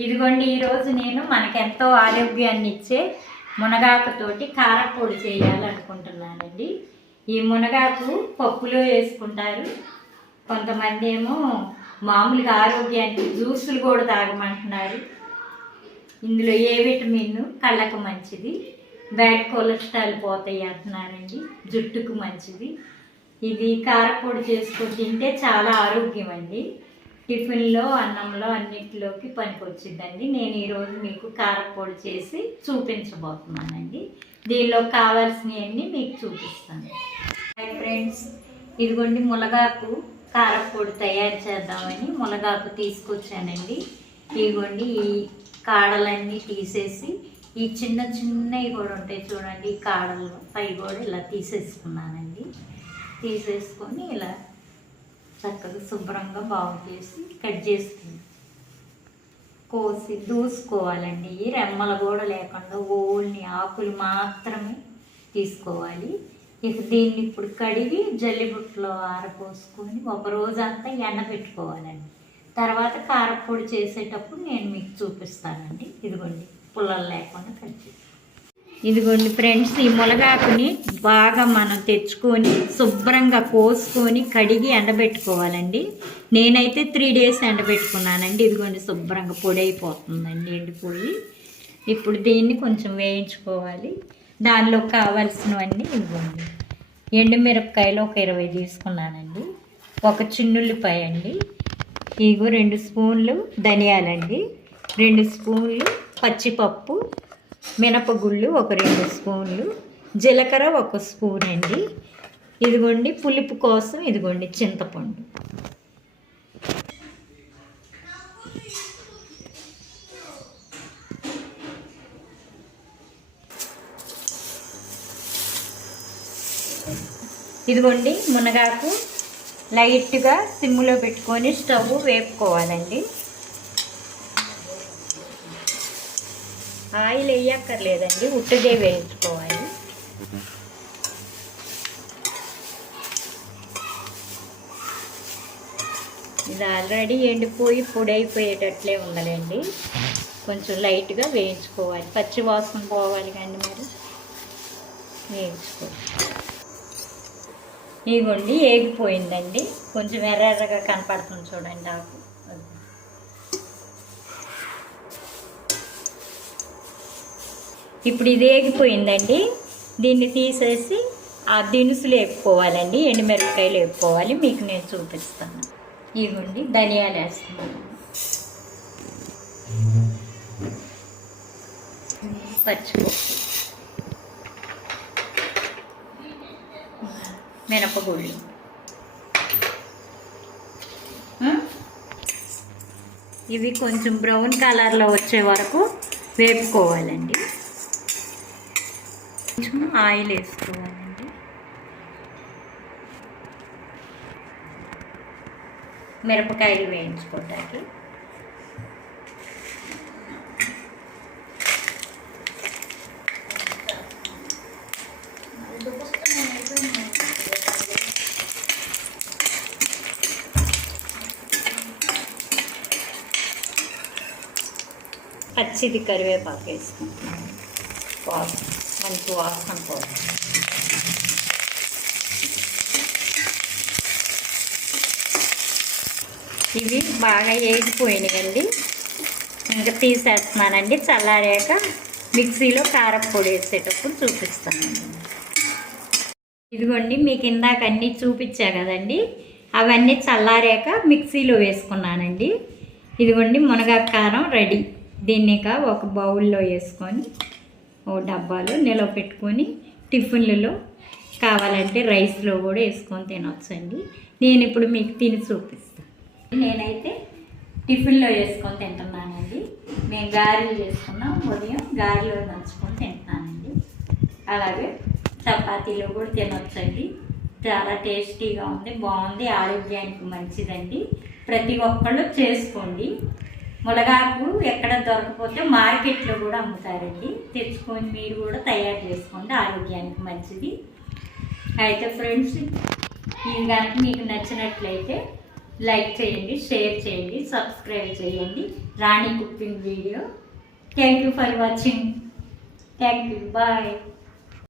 ఇదిగోండి, ఈరోజు నేను మనకెంతో ఆరోగ్యాన్ని ఇచ్చే మునగాకుతోటి కారపొడి చేయాలనుకుంటున్నానండి. ఈ మునగాకు పప్పులో వేసుకుంటారు, కొంతమంది ఏమో మామూలుగా ఆరోగ్యానికి జ్యూసులు కూడా తాగమంటున్నారు. ఇందులో ఏ విటమిన్ కళ్ళకు మంచిది, బ్యాడ్ కొలెస్ట్రాల్ పోతాయి అంటున్నారండి, జుట్టుకు మంచిది. ఇది కారపొడి చేసుకొని తింటే చాలా ఆరోగ్యం అండి. టిఫిన్లో, అన్నంలో అన్నిటిలోకి పనికొచ్చిద్దండి. నేను ఈరోజు మీకు కారపొడి చేసి చూపించబోతున్నానండి. దీనిలో కావాల్సినవన్నీ మీకు చూపిస్తాను. హాయ్ ఫ్రెండ్స్, ఇదిగోండి మునగాకు కారపొడి తయారు చేద్దామని మునగాకు తీసుకొచ్చానండి. ఇదిగోండి ఈ కాడలన్నీ తీసేసి, ఈ చిన్న చిన్నవి కూడా ఉంటాయి చూడండి, ఈ కాడలు పై కూడా ఇలా తీసేసుకున్నానండి. తీసేసుకొని ఇలా చక్కగా శుభ్రంగా బాగు చేసి కట్ చేసుకుని కోసి దూసుకోవాలండి. ఈ రెమ్మలు కూడా లేకుండా ఓన్లీ ఆకులు మాత్రమే తీసుకోవాలి. ఇక దీన్ని ఇప్పుడు కడిగి జల్లిబుట్టలో ఆరపోసుకొని ఒక రోజంతా ఎండబెట్టుకోవాలండి. తర్వాత కారపొడి చేసేటప్పుడు నేను మీకు చూపిస్తానండి. ఇదిగోండి పుల్లలు లేకుండా కట్ చేసి. ఇదిగోండి ఫ్రెండ్స్, ఈ మునగాకుని బాగా మనం తెచ్చుకొని శుభ్రంగా కోసుకొని కడిగి ఎండబెట్టుకోవాలండి. నేనైతే 3 days ఎండబెట్టుకున్నానండి. ఇదిగోండి శుభ్రంగా పొడి అయిపోతుందండి ఎండిపోయి. ఇప్పుడు దీన్ని కొంచెం వేయించుకోవాలి. దానిలో కావాల్సినవన్నీ ఇదిగోండి, ఎండుమిరపకాయలు ఒక 20 తీసుకున్నానండి, ఒక చిన్నుల్లిపాయ అండి, ఇగో 2 స్పూన్లు ధనియాలండి, 2 స్పూన్లు పచ్చిపప్పు, మినపగుళ్ళు ఒక 2 స్పూన్లు, జీలకర్ర 1 స్పూన్ అండి. ఇదిగోండి పులుపు కోసం ఇదిగోండి చింతపండు. ఇదిగోండి మునగాకు లైట్గా సిమ్లో పెట్టుకొని స్టవ్ వేపుకోవాలండి. ఆయిల్ వేయక్కర్లేదండి, ఉట్టిదే వేయించుకోవాలి. ఇది ఆల్రెడీ ఎండిపోయి పొడి అయిపోయేటట్లే ఉండాలండి. కొంచెం లైట్గా వేయించుకోవాలి, పచ్చి వాసన పోవాలి కానీ మరి వేయించుకోవాలి. ఇదిగోండి ఏగిపోయిందండి, కొంచెం ఎర్రగా కనపడుతుంది చూడండి ఆకు. ఇప్పుడు ఇది ఏగిపోయిందండి, దీన్ని తీసేసి ఆ దినుసులు వేపుకోవాలండి. ఎండుమిరపకాయలు వేపుకోవాలి, మీకు నేను చూపిస్తాను. ఇదిగోండి ధనియాలు వేస్తున్నాను, పచ్చిపప్పు, మినపగుళ్ళు, ఇవి కొంచెం బ్రౌన్ కలర్లో వచ్చే వరకు వేపుకోవాలండి. కొంచెం ఆయిల్ వేసుకోవాలండి. మిరపకాయలు వేయించుకోవడానికి పచ్చిది కరివేపాకు వేసుకుంటున్నాను, మంచి వాసన కోసం. ఇవి బాగా వేగిపోయినాయండి, ఇంకా తీసేస్తున్నానండి. చల్లారాక మిక్సీలో కారపొడి వేసేటప్పుడు చూపిస్తానండి. ఇదిగోండి మీకు ఇందాక అన్నీ చూపించా కదండి, అవన్నీ చల్లారాక మిక్సీలో వేసుకున్నానండి. ఇదిగోండి మునగాకు కారం రెడీ. దీన్నిక ఒక బౌల్లో వేసుకొని ఓ డబ్బాలో నిలవ పెట్టుకొని టిఫిన్లలో కావాలంటే రైస్లో కూడా వేసుకొని తినవచ్చండి. నేను ఇప్పుడు మీకు తిని చూపిస్తాను. నేనైతే టిఫిన్లో వేసుకొని తింటున్నానండి. మేము గారెలు చేసుకున్నాం, ఉదయం గారెలో నంచుకొని తింటున్నానండి. అలాగే చపాతీలో కూడా తినవచ్చండి. చాలా టేస్టీగా ఉంది, బాగుంది, ఆరోగ్యానికి మంచిదండి. ప్రతి ఒక్కళ్ళు చేసుకోండి. మునగాకు ఎక్కడ దొరకపోతే మార్కెట్లో కూడా అమ్ముతారండి, తెచ్చుకొని మీరు కూడా తయారు చేసుకోండి, ఆరోగ్యానికి మంచిది. అయితే ఫ్రెండ్స్, ఇది కనుక మీకు నచ్చినట్లయితే లైక్ చేయండి, షేర్ చేయండి, సబ్స్క్రైబ్ చేయండి. Rani cooking video. Thank you for watching. Thank you. Bye.